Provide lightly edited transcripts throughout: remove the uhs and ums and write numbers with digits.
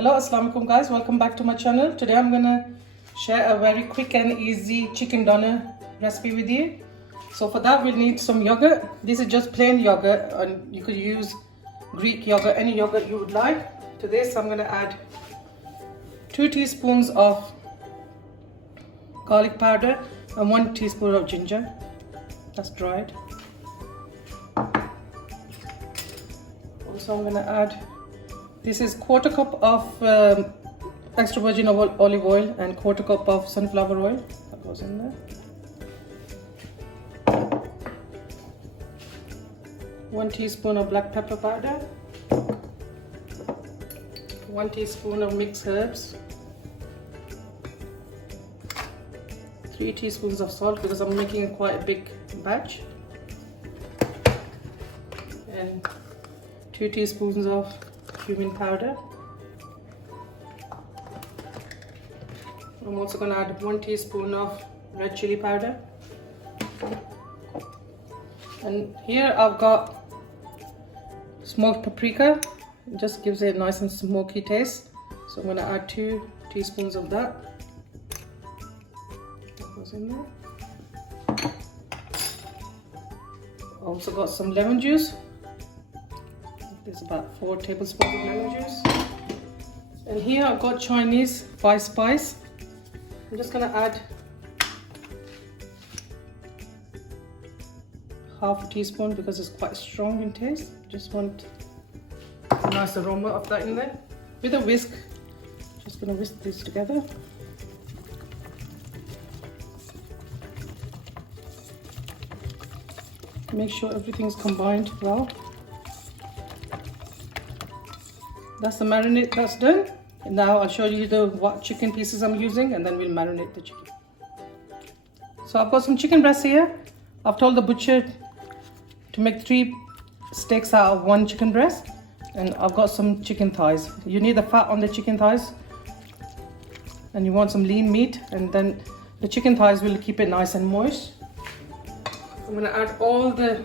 Hello, assalamu alaikum guys, welcome back to my channel. Today I'm gonna share a very quick and easy chicken doner recipe with you. So for that we'll need some yogurt. This is just plain yogurt and you could use Greek yogurt, any yogurt you would like. To this I'm gonna add 2 teaspoons of garlic powder and 1 teaspoon of ginger, that's dried. Also I'm gonna add, this is 1/4 cup of extra virgin olive oil and 1/4 cup of sunflower oil. That goes in there. 1 teaspoon of black pepper powder. 1 teaspoon of mixed herbs. 3 teaspoons of salt because I'm making quite a big batch. And 2 teaspoons of cumin powder. I'm also going to add 1 teaspoon of red chilli powder. And here I've got smoked paprika. It just gives it a nice and smoky taste. So I'm going to add 2 teaspoons of that. That goes in there. Also got some lemon juice. There's about 4 tablespoons of lemon juice. And here I've got Chinese 5 spice. I'm just going to add half a teaspoon because it's quite strong in taste. Just want a nice aroma of that in there. With a whisk, just going to whisk this together. Make sure everything's combined well. That's the marinade that's done. And now I'll show you what chicken pieces I'm using and then we'll marinate the chicken. So I've got some chicken breasts here. I've told the butcher to make 3 steaks out of 1 chicken breast. And I've got some chicken thighs. You need the fat on the chicken thighs. And you want some lean meat. And then the chicken thighs will keep it nice and moist. I'm going to add all the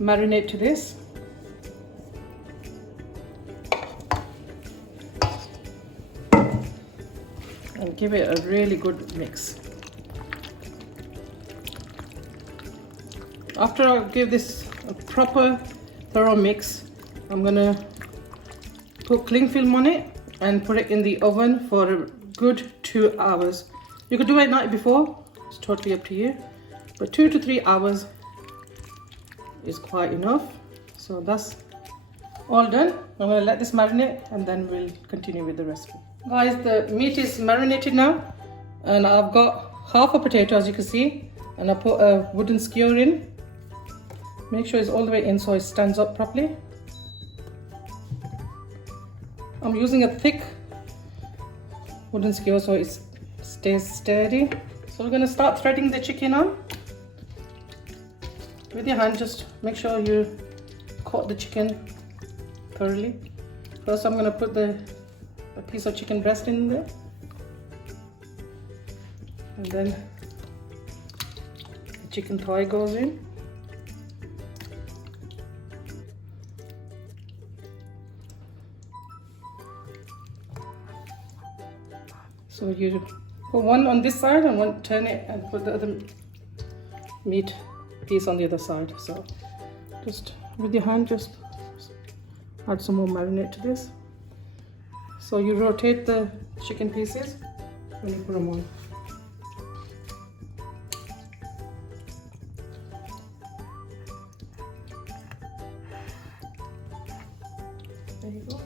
marinade to this. And give it a really good mix. After I give this a proper thorough mix, I'm gonna put cling film on it and put it in the oven for a good 2 hours. You could do it night before, it's totally up to you, but 2 to 3 hours is quite enough. So that's all done. I'm gonna let this marinate and then we'll continue with the recipe. Guys, the meat is marinated now and I've got half a potato as you can see, and I put a wooden skewer in. Make sure it's all the way in so it stands up properly. I'm using a thick wooden skewer so it stays steady. So we're going to start threading the chicken on. With your hand, just make sure you coat the chicken thoroughly. First I'm going to put a piece of chicken breast in there, and then the chicken thigh goes in. So you put one on this side and one turn it and put the other meat piece on the other side. So just with your hand, just add some more marinade to this. So you rotate the chicken pieces when you put them on. There you go.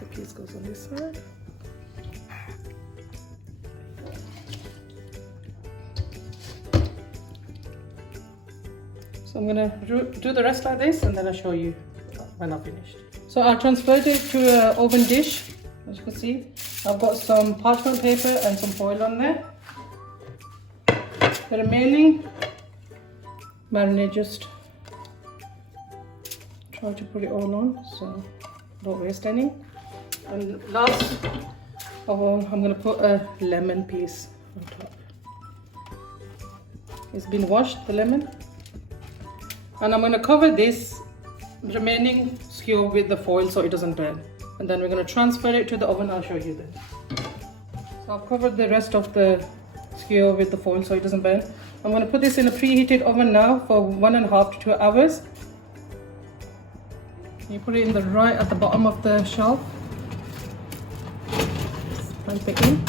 The piece goes on this side. So I'm gonna do the rest like this and then I'll show you when I've finished. So I transferred it to an oven dish. As you can see, I've got some parchment paper and some foil on there. The remaining marinade, just try to put it all on so don't waste any. And last of all, I'm gonna put a lemon piece on top. It's been washed, the lemon. And I'm going to cover this remaining skewer with the foil so it doesn't burn. And then we're going to transfer it to the oven. I'll show you then. So I've covered the rest of the skewer with the foil so it doesn't burn. I'm going to put this in a preheated oven now for 1.5 to 2 hours. You put it in the right at the bottom of the shelf. Clamp it in.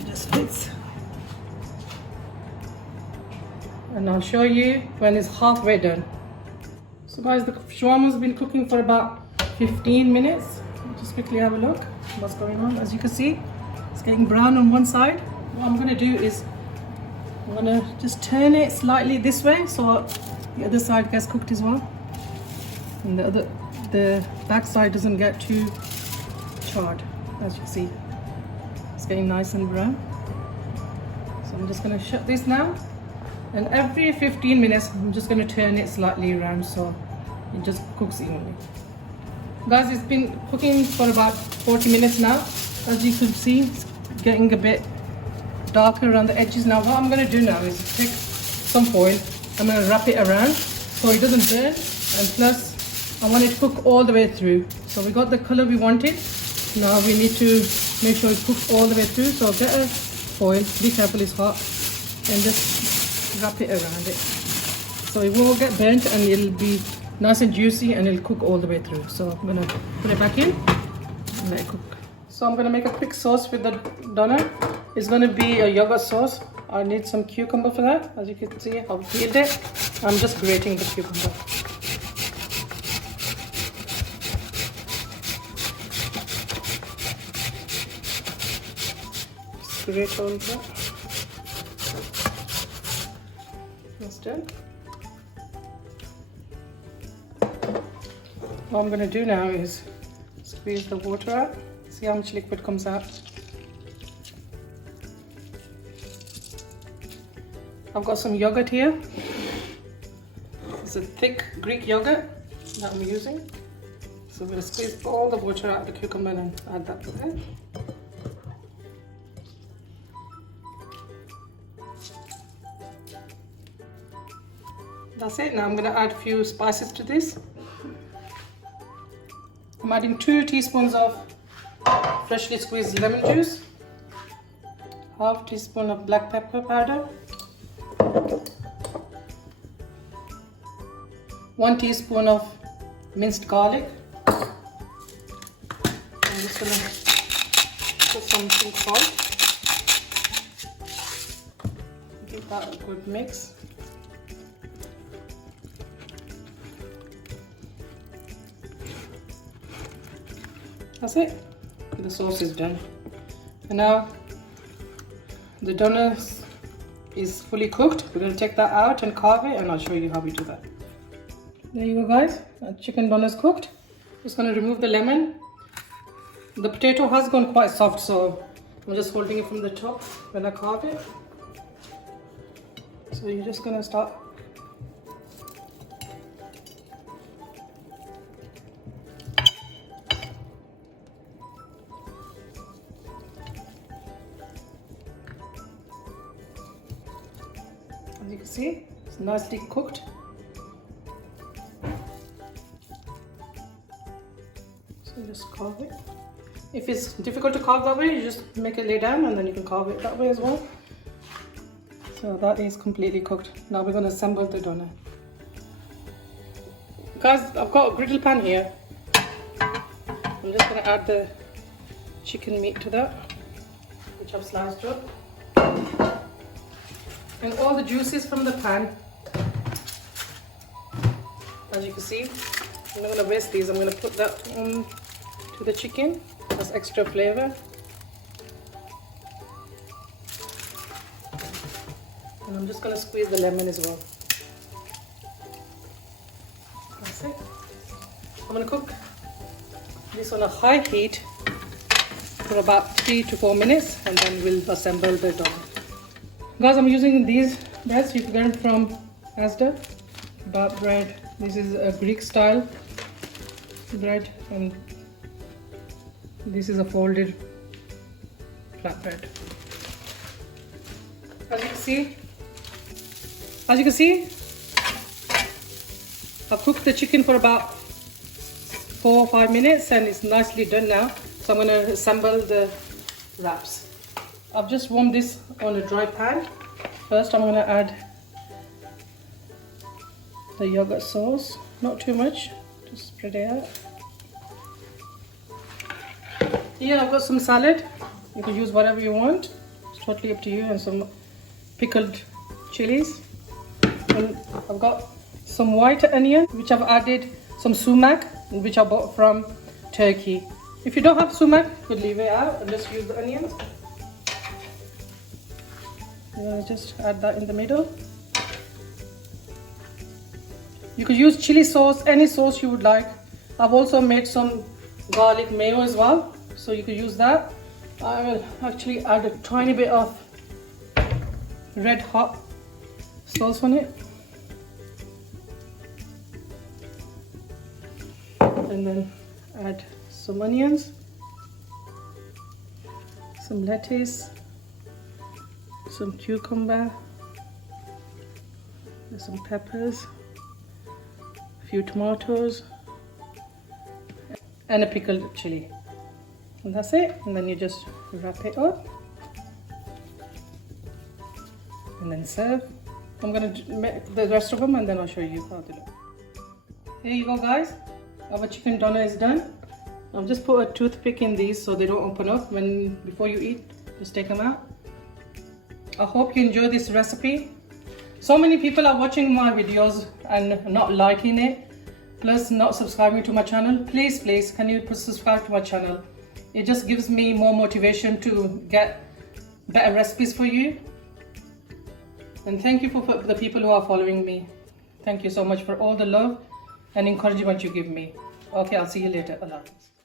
It just fits. And I'll show you when it's halfway done. So guys, the shawarma's been cooking for about 15 minutes. Just quickly have a look what's going on. As you can see, it's getting brown on one side. What I'm going to do is I'm going to just turn it slightly this way so the other side gets cooked as well. And the back side doesn't get too charred. As you see, it's getting nice and brown. So I'm just going to shut this now. And every 15 minutes, I'm just going to turn it slightly around so it just cooks evenly. Guys, it's been cooking for about 40 minutes now. As you can see, it's getting a bit darker around the edges. Now what I'm going to do now is take some foil. I'm going to wrap it around so it doesn't burn. And plus, I want it to cook all the way through. So we got the color we wanted. Now we need to make sure it cooks all the way through. So get a foil, be careful it's hot, and just wrap it around it. So it won't get burnt and it'll be nice and juicy and it'll cook all the way through. So I'm gonna put it back in and let it cook. So I'm gonna make a quick sauce with the doner. It's gonna be a yogurt sauce. I need some cucumber for that. As you can see, I've peeled it. I'm just grating the cucumber. Grate all that. That's done. What I'm going to do now is squeeze the water out. See how much liquid comes out. I've got some yogurt here. It's a thick Greek yogurt that I'm using. So I'm going to squeeze all the water out of the cucumber and add that to it. That's it. Now I'm going to add a few spices to this. I'm adding 2 teaspoons of freshly squeezed lemon juice, half teaspoon of black pepper powder, 1 teaspoon of minced garlic. I'm just going to put some pink salt. Give that a good mix. That's it. The sauce is done. And now the doner is fully cooked. We're going to take that out and carve it, and I'll show you how we do that. There you go, guys. Our chicken doner is cooked. Just going to remove the lemon. The potato has gone quite soft, so I'm just holding it from the top when I carve it. So you're just going to start. As you can see, it's nicely cooked. So just carve it. If it's difficult to carve that way, you just make it lay down and then you can carve it that way as well. So that is completely cooked. Now we're going to assemble the doner. Guys, I've got a griddle pan here. I'm just going to add the chicken meat to that, which I've sliced up. And all the juices from the pan, as you can see, I'm not going to waste these. I'm going to put that on to the chicken. That's extra flavor. And I'm just going to squeeze the lemon as well. That's it. I'm going to cook this on a high heat for about 3 to 4 minutes, and then we'll assemble the doner. Guys, I'm using these breads. You can get them from Asda. Kebab bread. This is a Greek style bread, and this is a folded flatbread. As you can see, I've cooked the chicken for about 4 or 5 minutes and it's nicely done now. So I'm going to assemble the wraps. I've just warmed this on a dry pan. First I'm going to add the yogurt sauce, not too much, just spread it out. Here I've got some salad. You can use whatever you want, it's totally up to you, and some pickled chilies. And I've got some white onion, which I've added some sumac, which I bought from Turkey. If you don't have sumac, you could leave it out and just use the onions. Just add that in the middle. You could use chili sauce, any sauce you would like. I've also made some garlic mayo as well, so you could use that. I will actually add a tiny bit of red hot sauce on it. And then add some onions, some lettuce, some cucumber, some peppers, a few tomatoes, and a pickled chili. And that's it. And then you just wrap it up and then serve. I'm going to make the rest of them and then I'll show you how to do it. Here you go, guys. Our chicken doner is done. I've just put a toothpick in these so they don't open up before you eat. Just take them out. I hope you enjoy this recipe. So many people are watching my videos and not liking it, plus not subscribing to my channel. Please, can you subscribe to my channel? It just gives me more motivation to get better recipes for you. And thank you for the people who are following me. Thank you so much for all the love and encouragement you give me. Okay, I'll see you later. Allah Hafiz.